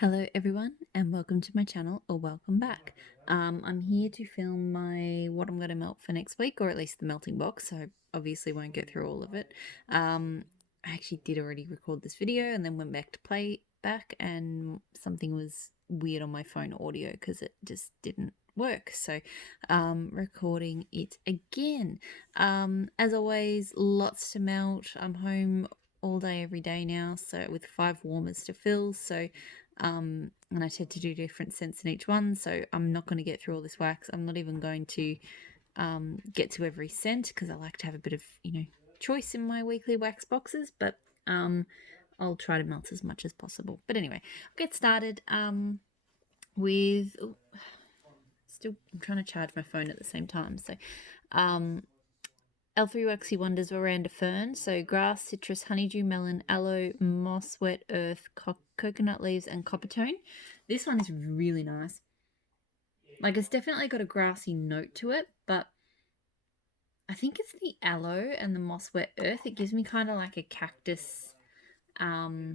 Hello everyone and welcome to my channel, or welcome back. I'm here to film what I'm going to melt for next week, or at least the melting box, so I obviously won't get through all of it. I actually did already record this video and then went back to play back, and something was weird on my phone audio because it just didn't work, so recording it again. As always, lots to melt. I'm home all day every day now, so with 5 warmers to fill, so and I tend to do different scents in each one, so I'm not going to get through all this wax. I'm not even going to get to every scent because I like to have a bit of choice in my weekly wax boxes, but I'll try to melt as much as possible. But anyway, I'll get started with still I'm trying to charge my phone at the same time, so L3 Waxy Wonders Veranda Fern, so grass, citrus, honeydew, melon, aloe, moss, wet earth, coconut leaves, and coppertone. This one is really nice. Like, it's definitely got a grassy note to it, but I think it's the aloe and the moss, wet earth. It gives me kind of like a cactus, yeah,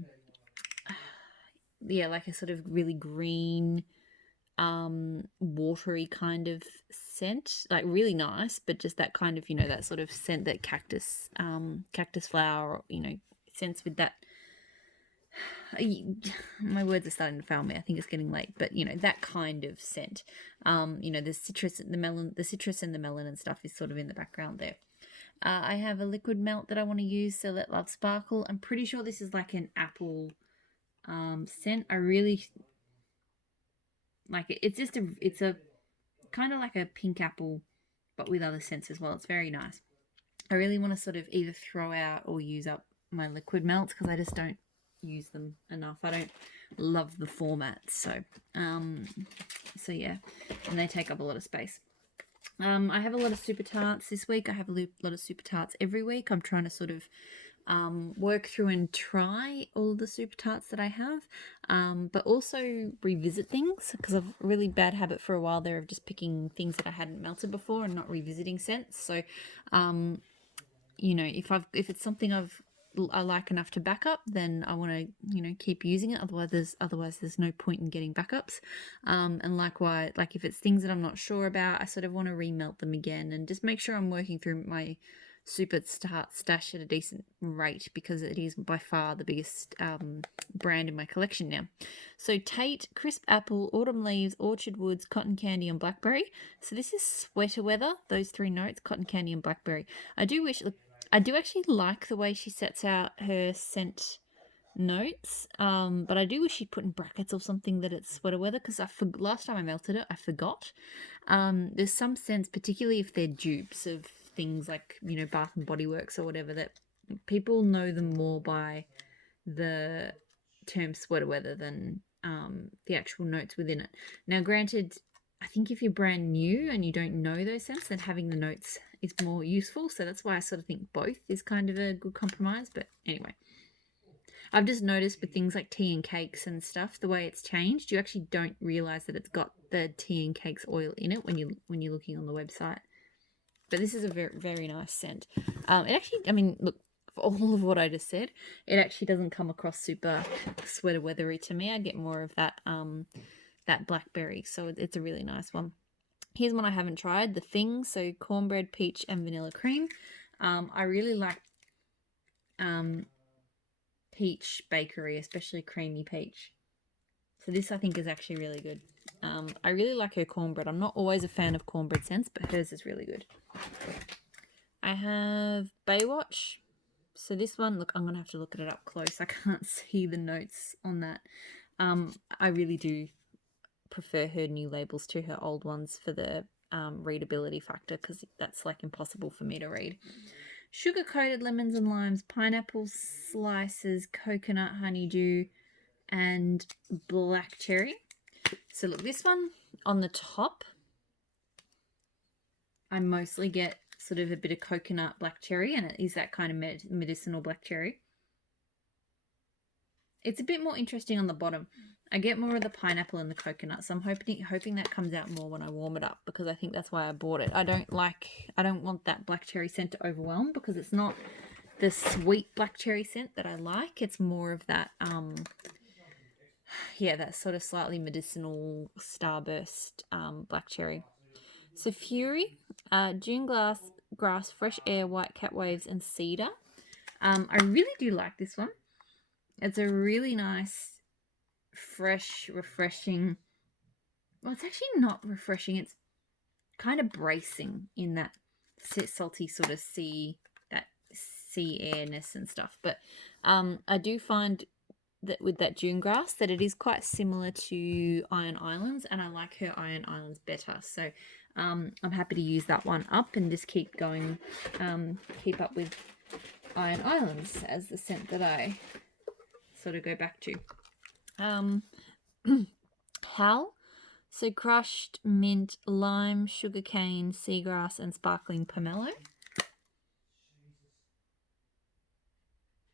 like a sort of really green, watery kind of scent, like really nice, but just that kind of, that sort of scent that cactus flower, scents with that. My words are starting to fail me. I think it's getting late, but that kind of scent. The citrus, the citrus and the melon and stuff is sort of in the background there. I have a liquid melt that I want to use, so Let Love Sparkle. I'm pretty sure this is like an apple scent. I really like it. It's a kind of like a pink apple, but with other scents as well. It's very nice. I really want to sort of either throw out or use up my liquid melts because I just don't use them enough. I don't love the format, so yeah, and they take up a lot of space. I have a lot of super tarts this week. I have a lot of super tarts every week. I'm trying to sort of work through and try all of the super tarts that I have, but also revisit things, because I've a really bad habit for a while there of just picking things that I hadn't melted before and not revisiting scents. So if it's something I like enough to back up, then I want to keep using it. Otherwise there's no point in getting backups. And likewise, like if it's things that I'm not sure about, I sort of want to remelt them again and just make sure I'm working through my super stash at a decent rate, because it is by far the biggest brand in my collection now. So Tate, Crisp Apple, Autumn Leaves, Orchard Woods, Cotton Candy, and Blackberry. So this is Sweater Weather, those 3 notes, Cotton Candy and Blackberry. I do actually like the way she sets out her scent notes, but I do wish she'd put in brackets or something that it's Sweater Weather, because last time I melted it, I forgot. There's some scents, particularly if they're dupes of things like, Bath and Body Works or whatever, that people know them more by the term Sweater Weather than the actual notes within it. Now, granted, I think if you're brand new and you don't know those scents, then having the notes is more useful. So that's why I sort of think both is kind of a good compromise. But anyway, I've just noticed with things like tea and cakes and stuff, the way it's changed, you actually don't realize that it's got the tea and cakes oil in it when you're looking on the website. But this is a very, very nice scent. It actually, I mean, look, for all of what I just said, it actually doesn't come across super sweater weathery to me. I get more of that that blackberry, so it's a really nice one. Here's one I haven't tried, the Thing, so cornbread, peach, and vanilla cream. I really like peach bakery, especially creamy peach. So this I think is actually really good. I really like her cornbread. I'm not always a fan of cornbread scents, but hers is really good. I have Baywatch. So this one, look, I'm going to have to look at it up close. I can't see the notes on that. I really do prefer her new labels to her old ones for the readability factor, because that's like impossible for me to read. Sugar-coated lemons and limes, pineapple slices, coconut, honeydew, and black cherry. So look, this one on the top, I mostly get sort of a bit of coconut black cherry, and it is that kind of medicinal black cherry. It's a bit more interesting on the bottom. I get more of the pineapple and the coconut, so I'm hoping that comes out more when I warm it up, because I think that's why I bought it. I don't want that black cherry scent to overwhelm, because it's not the sweet black cherry scent that I like. It's more of that yeah, that sort of slightly medicinal starburst black cherry. So Fury, June grass, fresh air, white cat waves, and cedar. I really do like this one. It's a really nice, fresh, refreshing. Well, it's actually not refreshing. It's kind of bracing in that salty sort of sea airness and stuff. But I do find that with that June grass that it is quite similar to Iron Islands, and I like her Iron Islands better. So I'm happy to use that one up and just keep going, keep up with Iron Islands as the scent that I sort of go back to. Howl. So crushed mint, lime, sugarcane, seagrass, and sparkling pomelo.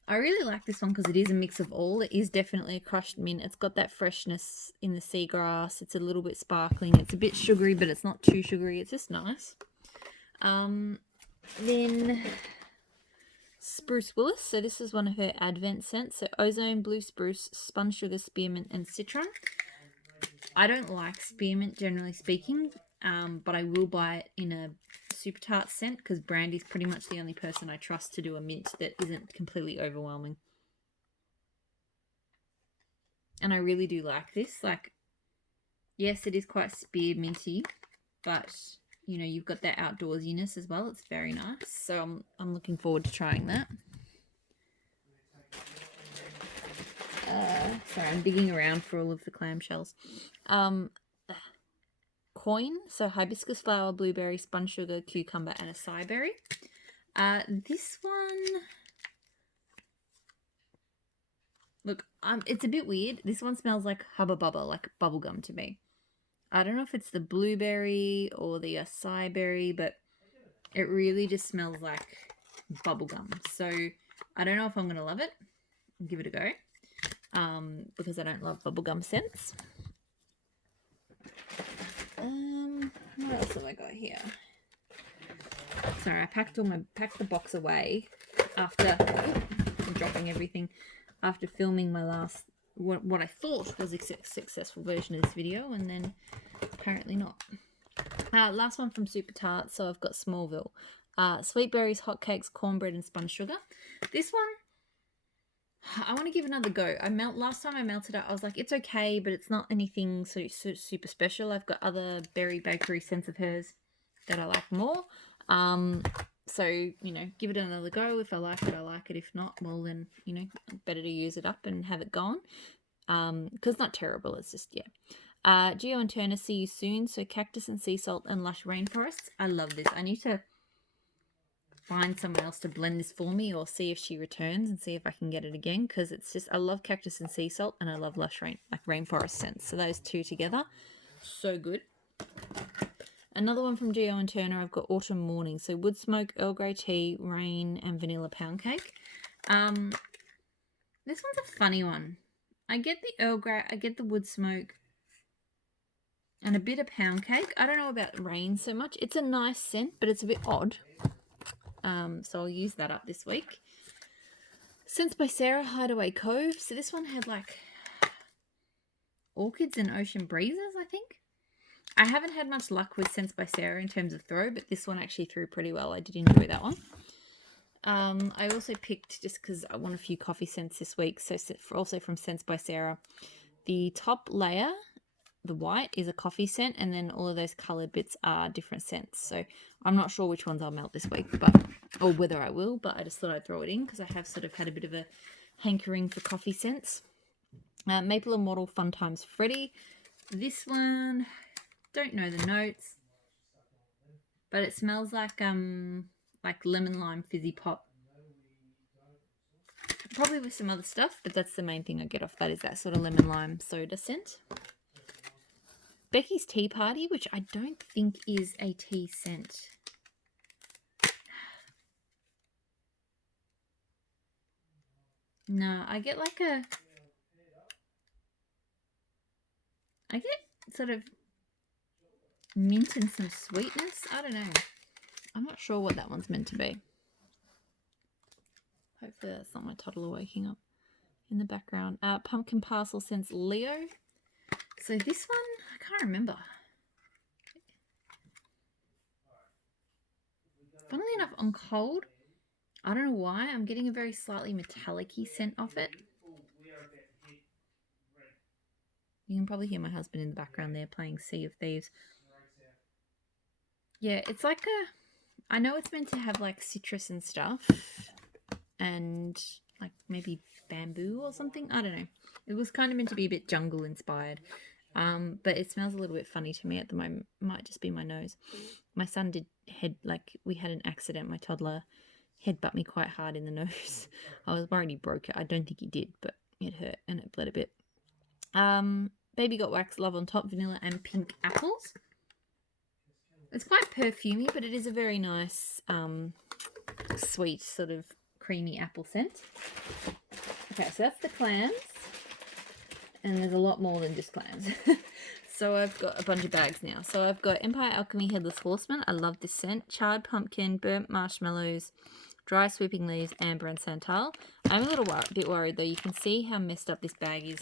I really like this one because it is a mix of all. It is definitely a crushed mint. It's got that freshness in the seagrass. It's a little bit sparkling. It's a bit sugary, but it's not too sugary. It's just nice. Then Spruce Willis. So this is one of her Advent scents. So ozone, blue spruce, spun sugar, spearmint, and citron. I don't like spearmint, generally speaking, but I will buy it in a Super Tart scent because Brandy's pretty much the only person I trust to do a mint that isn't completely overwhelming. And I really do like this. Like, yes, it is quite spearminty, but, you know, you've got that outdoorsiness as well. It's very nice. So I'm looking forward to trying that. Sorry, I'm digging around for all of the clamshells. Coin, so hibiscus flower, blueberry, spun sugar, cucumber, and acai berry. This one, look, it's a bit weird. This one smells like Hubba Bubba, like bubblegum to me. I don't know if it's the blueberry or the acai berry, but it really just smells like bubblegum. So I don't know if I'm going to love it. I'll give it a go. Because I don't love bubblegum scents. What else have I got here? Sorry, I packed the box away after dropping everything after filming my last what I thought was a successful version of this video, and then apparently not. Last one from Super Tart. So I've got Smallville, sweet berries, hotcakes, cornbread, and spun sugar. This one I want to give another go. Last time I melted it, I was like, it's okay, but it's not anything so super special. I've got other berry bakery scents of hers that I like more. So, you know, give it another go. If I like it, I like it. If not, well then, you know, better to use it up and have it gone. Because it's not terrible. It's just, yeah. Geo and Turner, see you soon. So cactus and sea salt and lush rainforests. I love this. I need to find someone else to blend this for me, or see if she returns and see if I can get it again, because it's just, I love cactus and sea salt, and I love lush rainforest scents. So those two together, so good. Another one from Geo and Turner, I've got Autumn Morning. So wood smoke, Earl Grey tea, rain, and vanilla pound cake. This one's a funny one. I get the Earl Grey, I get the wood smoke, and a bit of pound cake. I don't know about rain so much. It's a nice scent, but it's a bit odd. So I'll use that up this week. Scents by Sarah, Hideaway Cove. So this one had like orchids and ocean breezes, I think. I haven't had much luck with Scents by Sarah in terms of throw, but this one actually threw pretty well. I did enjoy that one. I also picked, just because I want a few coffee scents this week, so also from Scents by Sarah, the top layer, the white, is a coffee scent, and then all of those coloured bits are different scents. So I'm not sure which ones I'll melt this week, or whether I will, but I just thought I'd throw it in because I have sort of had a bit of a hankering for coffee scents. Maple and Wattle Fun Times Freddy. This one, don't know the notes, but it smells like lemon lime fizzy pop. Probably with some other stuff, but that's the main thing I get off that, is that sort of lemon lime soda scent. Becky's Tea Party, which I don't think is a tea scent. No, I get sort of mint and some sweetness. I don't know. I'm not sure what that one's meant to be. Hopefully that's not my toddler waking up in the background. Pumpkin Parcel Scents Leo. So this one, I can't remember. Funnily enough, on cold, I don't know why, I'm getting a very slightly metallic-y scent off it. You can probably hear my husband in the background there playing Sea of Thieves. Yeah, it's like I know it's meant to have like citrus and stuff and like maybe bamboo or something. I don't know. It was kind of meant to be a bit jungle inspired. But it smells a little bit funny to me at the moment. Might just be my nose. My son we had an accident. My toddler headbutt me quite hard in the nose. I was worried he broke it. I don't think he did, but it hurt and it bled a bit. Baby Got Wax Love on Top, vanilla and pink apples. It's quite perfumey, but it is a very nice, sweet sort of creamy apple scent. Okay, so that's the clams. And there's a lot more than just clams. So I've got a bunch of bags now. So I've got Empire Alchemy Headless Horseman. I love this scent. Charred pumpkin, burnt marshmallows, dry sweeping leaves, amber and santal. I'm a little bit worried though. You can see how messed up this bag is.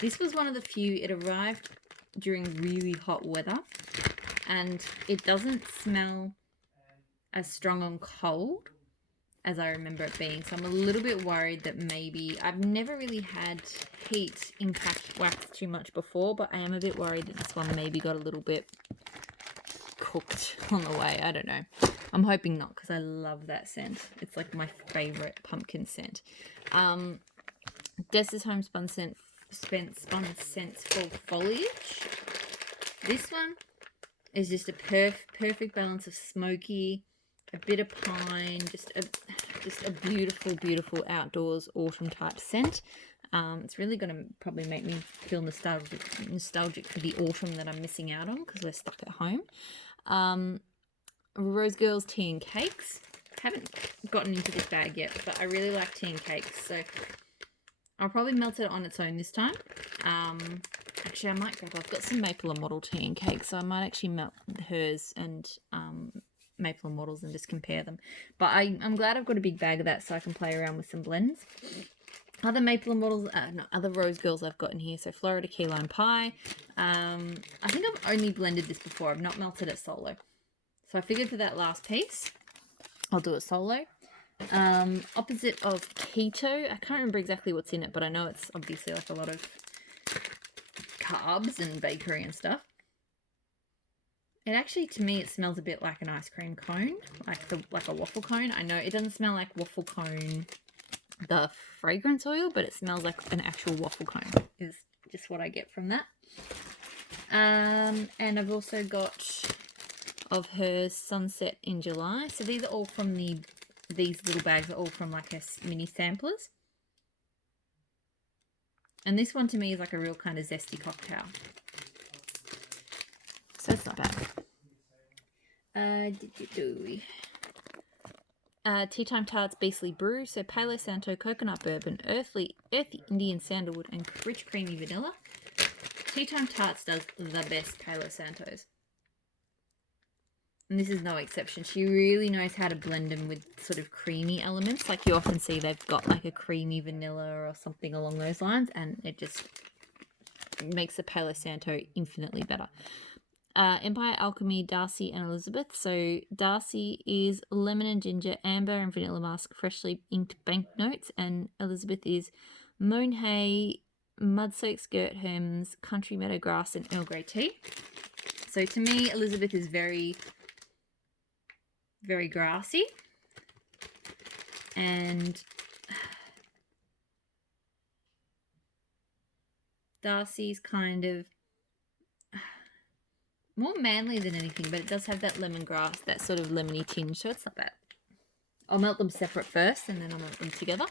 This was one of the few. It arrived during really hot weather. And it doesn't smell as strong on cold as I remember it being. So I'm a little bit worried that maybe I've never really had heat impact wax too much before, but I am a bit worried that this one maybe got a little bit cooked on the way. I don't know. I'm hoping not because I love that scent. It's like my favorite pumpkin scent. Dessa's Homespun Scents for Foliage. This one is just a perfect balance of smoky, a bit of pine, just a beautiful, beautiful outdoors autumn type scent. It's really going to probably make me feel nostalgic for the autumn that I'm missing out on because we're stuck at home. Rose Girls Tea and Cakes. Haven't gotten into this bag yet, but I really like tea and cakes, so I'll probably melt it on its own this time. Actually, I might grab, I've got some Maple and Model tea and cake, so I might actually melt hers and Maple and Models and just compare them. But I'm glad I've got a big bag of that so I can play around with some blends. Other Maple and Models, other Rose Girls I've got in here. So Florida Key Lime Pie. I think I've only blended this before. I've not melted it solo. So I figured for that last piece, I'll do it solo. Opposite of keto. I can't remember exactly what's in it, but I know it's obviously like a lot of carbs and bakery and stuff. It actually, to me, it smells a bit like an ice cream cone, like a waffle cone. I know it doesn't smell like waffle cone, the fragrance oil, but it smells like an actual waffle cone is just what I get from that. And I've also got of her Sunset in July. So these are all from these little bags are all from like a mini samplers. And this one to me is like a real kind of zesty cocktail. So it's not bad. Tea Time Tarts Beastly Brew. So Palo Santo, Coconut Bourbon, Earthy Indian Sandalwood, and rich creamy vanilla. Tea Time Tarts does the best Palo Santos. And this is no exception. She really knows how to blend them with sort of creamy elements. Like you often see they've got like a creamy vanilla or something along those lines. And it just makes the Palo Santo infinitely better. Empire Alchemy, Darcy and Elizabeth. So Darcy is lemon and ginger, amber and vanilla musk, freshly inked banknotes. And Elizabeth is mown hay, mud-soaked skirt hems, country meadow grass and Earl Grey tea. So to me, Elizabeth is very, very grassy. And Darcy's kind of more manly than anything, but it does have that lemongrass, that sort of lemony tinge, so it's not bad. I'll melt them separate first and then I'll melt them together.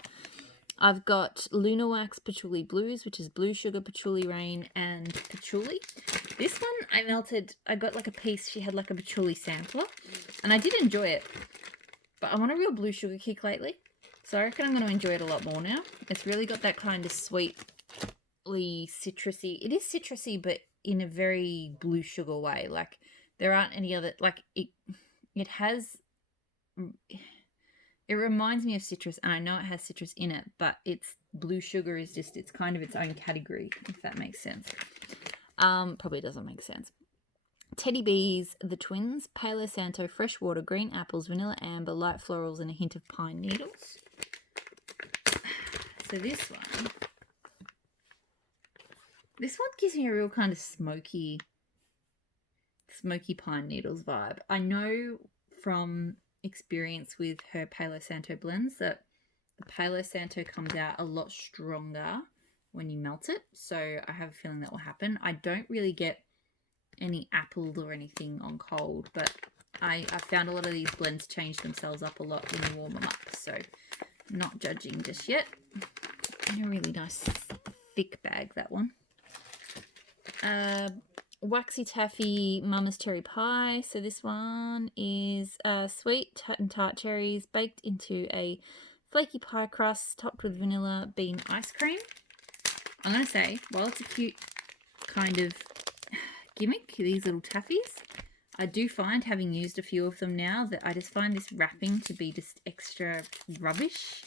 I've got Luna Wax Patchouli Blues, which is blue sugar, patchouli rain, and patchouli. This one I got like a piece, she had like a patchouli sampler, and I did enjoy it, but I'm on a real blue sugar kick lately, so I reckon I'm going to enjoy it a lot more now. It's really got that kind of sweetly citrusy, it is citrusy, but in a very blue sugar way. Like there aren't any other, like it reminds me of citrus, and I know it has citrus in it, but it's blue sugar is just, it's kind of its own category, if that makes sense. Probably doesn't make sense. Teddy Bees, the twins, Palo Santo, fresh water, green apples, vanilla amber, light florals, and a hint of pine needles. So this one gives me a real kind of smoky pine needles vibe. I know from experience with her Palo Santo blends that the Palo Santo comes out a lot stronger when you melt it. So I have a feeling that will happen. I don't really get any apple or anything on cold, but I found a lot of these blends change themselves up a lot when you warm them up. So not judging just yet. And a really nice thick bag, that one. Waxy Taffy Mama's Cherry Pie. So this one is sweet and tart cherries baked into a flaky pie crust topped with vanilla bean ice cream. I'm going to say, while it's a cute kind of gimmick, these little taffies, I do find, having used a few of them now, that I just find this wrapping to be just extra rubbish.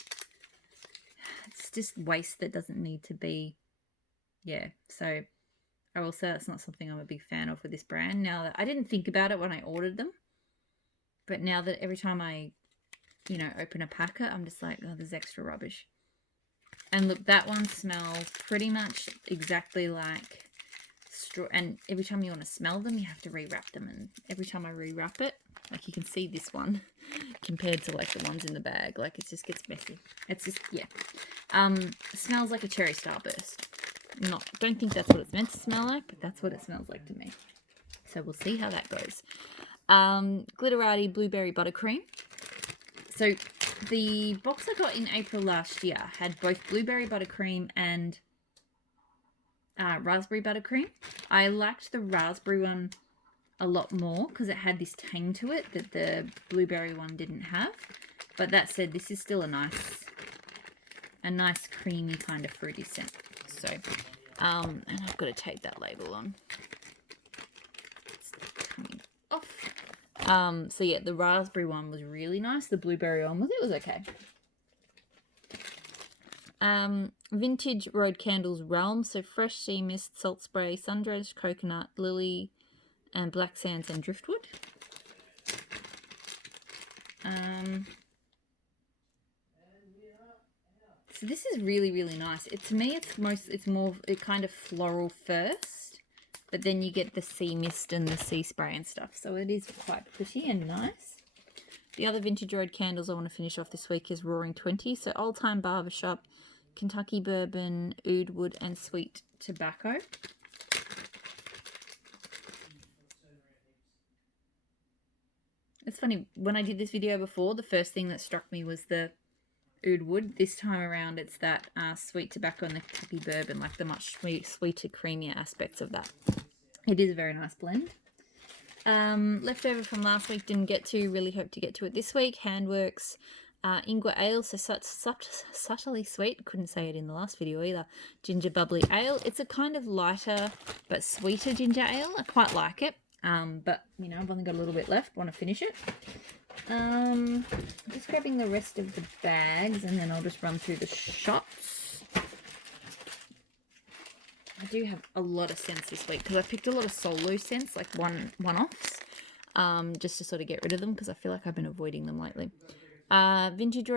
It's just waste that doesn't need to be. Yeah, so I will say that's not something I'm a big fan of with this brand. Now that I didn't think about it when I ordered them, but now that every time I, open a packet, I'm just like, oh, there's extra rubbish. And look, that one smells pretty much exactly like straw. And every time you want to smell them, you have to rewrap them. And every time I rewrap it, like you can see this one compared to like the ones in the bag, like it just gets messy. It's just, yeah. Smells like a cherry starburst. Don't think that's what it's meant to smell like, but that's what it smells like to me. So we'll see how that goes. Glitterati Blueberry Buttercream. So the box I got in April last year had both blueberry buttercream and raspberry buttercream. I liked the raspberry one a lot more because it had this tang to it that the blueberry one didn't have. But that said, this is still a nice creamy kind of fruity scent. So, and I've got to tape that label on. It's coming off. So yeah, the raspberry one was really nice. The blueberry one was okay. Vintage Road Candles Realm. So fresh sea mist, salt spray, sun-drenched coconut, lily, and black sands and driftwood. So this is really, really nice. To me, it's more kind of floral first, but then you get the sea mist and the sea spray and stuff. So it is quite pretty and nice. The other Vintage Road candles I want to finish off this week is Roaring 20. So Old Time Barbershop, Kentucky Bourbon, Oud Wood, and Sweet Tobacco. It's funny, when I did this video before, the first thing that struck me was the Oud Wood. This time around, it's that Sweet Tobacco and the Kentucky Bourbon, like the much sweeter, creamier aspects of that. It is a very nice blend. Leftover from last week, didn't get to, really hope to get to it this week. Handworks Ingwer Ale, so subtly sweet, couldn't say it in the last video either. Ginger Bubbly Ale. It's a kind of lighter but sweeter ginger ale. I quite like it, but I've only got a little bit left, want to finish it. Just grabbing the rest of the bags and then I'll just run through the shots. I do have a lot of scents this week because I picked a lot of solo scents, like one-offs, just to sort of get rid of them because I feel like I've been avoiding them lately. Vintage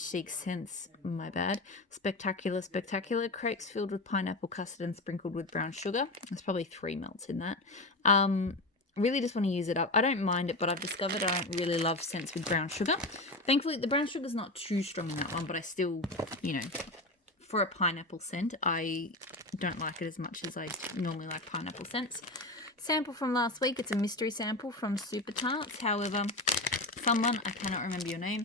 Chic Scents, my bad. Spectacular crepes filled with pineapple custard and sprinkled with brown sugar. There's probably 3 melts in that. Really just want to use it up. I don't mind it, but I've discovered I don't really love scents with brown sugar. Thankfully, the brown sugar's not too strong in that one, but I still, for a pineapple scent, I don't like it as much as I normally like pineapple scents. Sample from last week. It's a mystery sample from Super Tarts. However, someone, I cannot remember your name,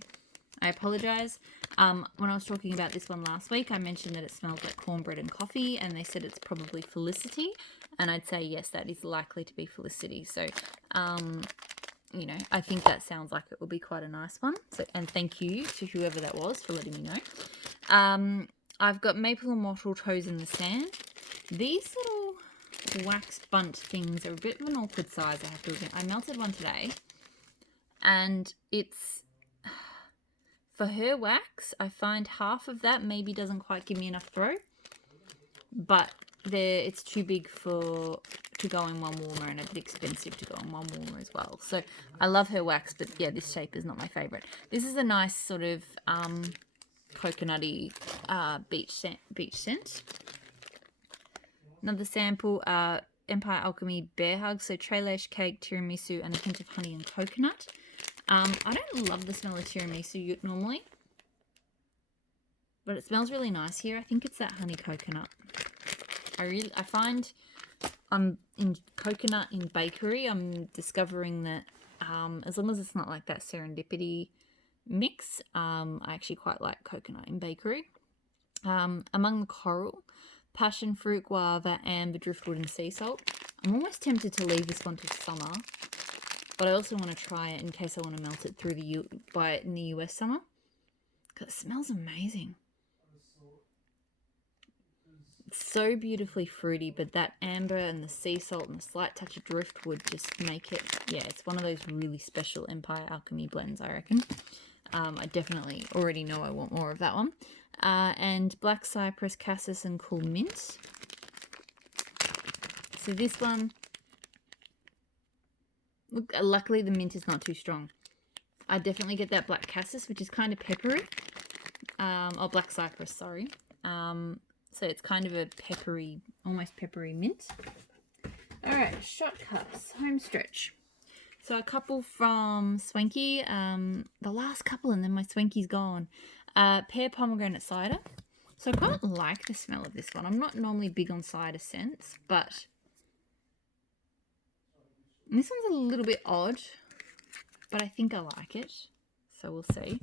I apologize. When I was talking about this one last week, I mentioned that it smells like cornbread and coffee, and they said it's probably Felicity. And I'd say, yes, that is likely to be Felicity. So, I think that sounds like it will be quite a nice one. So, and thank you to whoever that was for letting me know. I've got Maple and Wattle Toes in the Sand. These little wax bunt things are a bit of an awkward size, I have to admit. I melted one today, and it's For her wax, I find half of that maybe doesn't quite give me enough throw, but it's too big to go in one warmer and a bit expensive to go in one warmer as well. So I love her wax, but yeah, this shape is not my favorite. This is a nice sort of coconutty beach scent. Another sample, Empire Alchemy Bear Hug. So Trailesh cake, tiramisu, and a hint of honey and coconut. I don't love the smell of tiramisu normally, but it smells really nice here. I think it's that honey coconut. I find in coconut in bakery, I'm discovering that as long as it's not like that serendipity mix, I actually quite like coconut in bakery. Among the coral, passion fruit, guava, amber, driftwood, and sea salt. I'm almost tempted to leave this one till summer, but I also want to try it in case I want to melt it through buy it in the US summer, because it smells amazing. It's so beautifully fruity, but that amber and the sea salt and the slight touch of driftwood just make it, yeah, it's one of those really special Empire Alchemy blends, I reckon. I definitely already know I want more of that one. And black cypress, cassis, and cool mint. So this one, look, luckily the mint is not too strong. I definitely get that black cassis, which is kind of peppery. Or black cypress, sorry. So it's kind of a peppery, almost peppery mint. All right, shot cups, home stretch. So a couple from Swanky, the last couple, and then my Swanky's gone. Pear pomegranate cider. So I quite like the smell of this one. I'm not normally big on cider scents, but this one's a little bit odd, but I think I like it. So we'll see.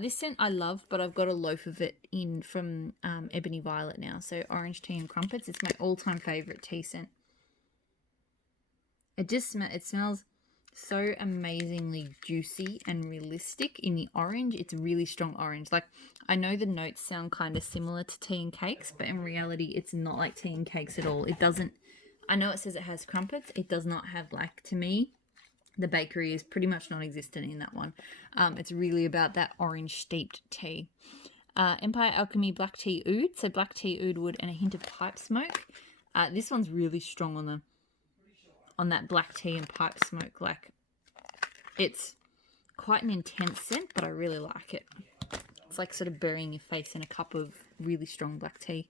This scent I love, but I've got a loaf of it in from Ebony Violet now. So orange tea and crumpets. It's my all-time favorite tea scent. It smells so amazingly juicy and realistic in the orange. It's really strong orange. Like, I know the notes sound kind of similar to tea and cakes, but in reality it's not like tea and cakes at all. It doesn't, I know it says it has crumpets. It does not have, like, to me, the bakery is pretty much non-existent in that one. It's really about that orange steeped tea. Empire Alchemy Black Tea Oud. So black tea, oud wood, and a hint of pipe smoke. This one's really strong on that black tea and pipe smoke. Like, it's quite an intense scent, but I really like it. It's like sort of burying your face in a cup of really strong black tea,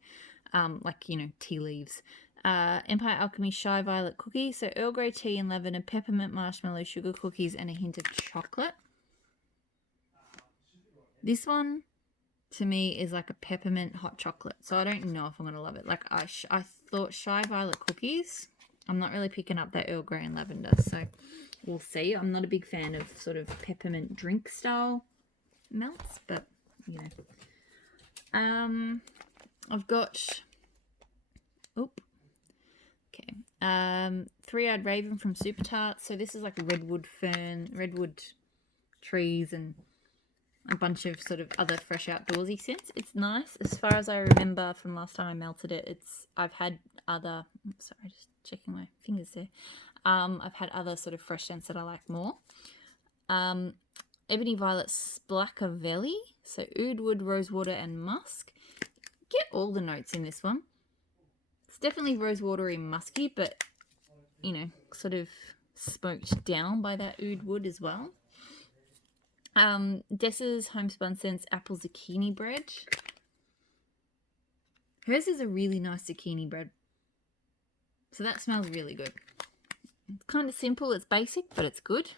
like, you know, tea leaves. Empire Alchemy Shy Violet Cookie. So Earl Grey tea and lavender, peppermint, marshmallow, sugar cookies, and a hint of chocolate. This one, to me, is like a peppermint hot chocolate. So I don't know if I'm going to love it. Like, I thought Shy Violet Cookies. I'm not really picking up that Earl Grey and lavender, so we'll see. I'm not a big fan of sort of peppermint drink style melts, but, you know. I've got... Oop. Okay. Three-Eyed Raven from Super Tart. So this is like redwood trees and a bunch of sort of other fresh outdoorsy scents. It's nice. As far as I remember from last time I melted it, I've had other... Sorry, just checking my fingers there. I've had other sort of fresh scents that I like more. Ebony Violet Splackavelli. So oud wood, rosewater, and musk. Get all the notes in this one. It's definitely rosewatery and musky, but, you know, sort of smoked down by that oud wood as well. Dessa's Homespun Scents Apple Zucchini Bread. Hers is a really nice zucchini bread. So that smells really good. It's kind of simple, it's basic, but it's good.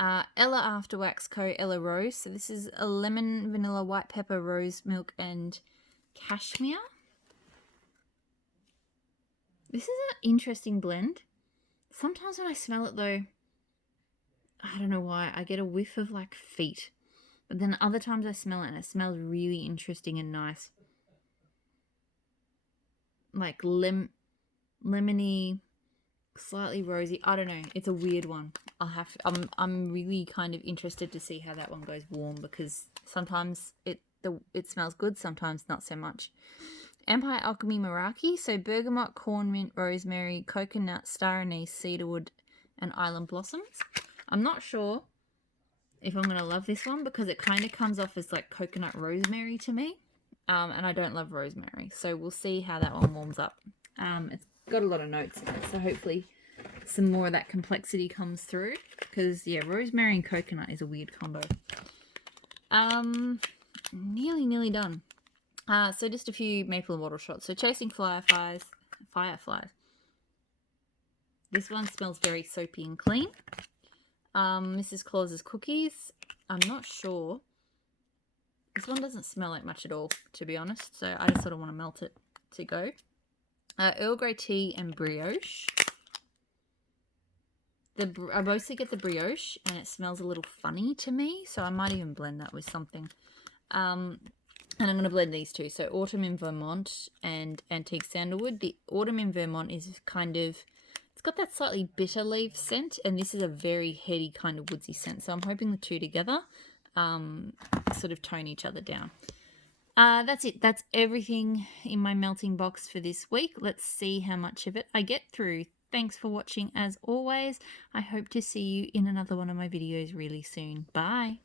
Ella After Wax Co. Ella Rose. So this is a lemon, vanilla, white pepper, rose milk, and cashmere. This is an interesting blend. Sometimes when I smell it though, I don't know why, I get a whiff of like feet. But then other times I smell it and it smells really interesting and nice. Like lemony, slightly rosy. I don't know. It's a weird one. I'm really kind of interested to see how that one goes warm, because sometimes it smells good, sometimes not so much. Empire Alchemy Meraki. So bergamot, corn mint, rosemary, coconut, star anise, cedarwood, and island blossoms. I'm not sure if I'm going to love this one, because it kind of comes off as like coconut rosemary to me. And I don't love rosemary. So we'll see how that one warms up. It's got a lot of notes in it, so hopefully some more of that complexity comes through. Because, yeah, rosemary and coconut is a weird combo. Nearly done. So just a few maple and wattle shots. So Chasing Fireflies. This one smells very soapy and clean. Mrs. Claus's Cookies. I'm not sure. This one doesn't smell like much at all, to be honest. So I just sort of want to melt it to go. Earl Grey Tea and Brioche. I mostly get the brioche, and it smells a little funny to me. So I might even blend that with something. And I'm going to blend these two. So Autumn in Vermont and Antique Sandalwood. The Autumn in Vermont is kind of... It's got that slightly bitter leaf scent, and this is a very heady kind of woodsy scent. So I'm hoping the two together sort of tone each other down. That's it. That's everything in my melting box for this week. Let's see how much of it I get through. Thanks for watching as always. I hope to see you in another one of my videos really soon. Bye.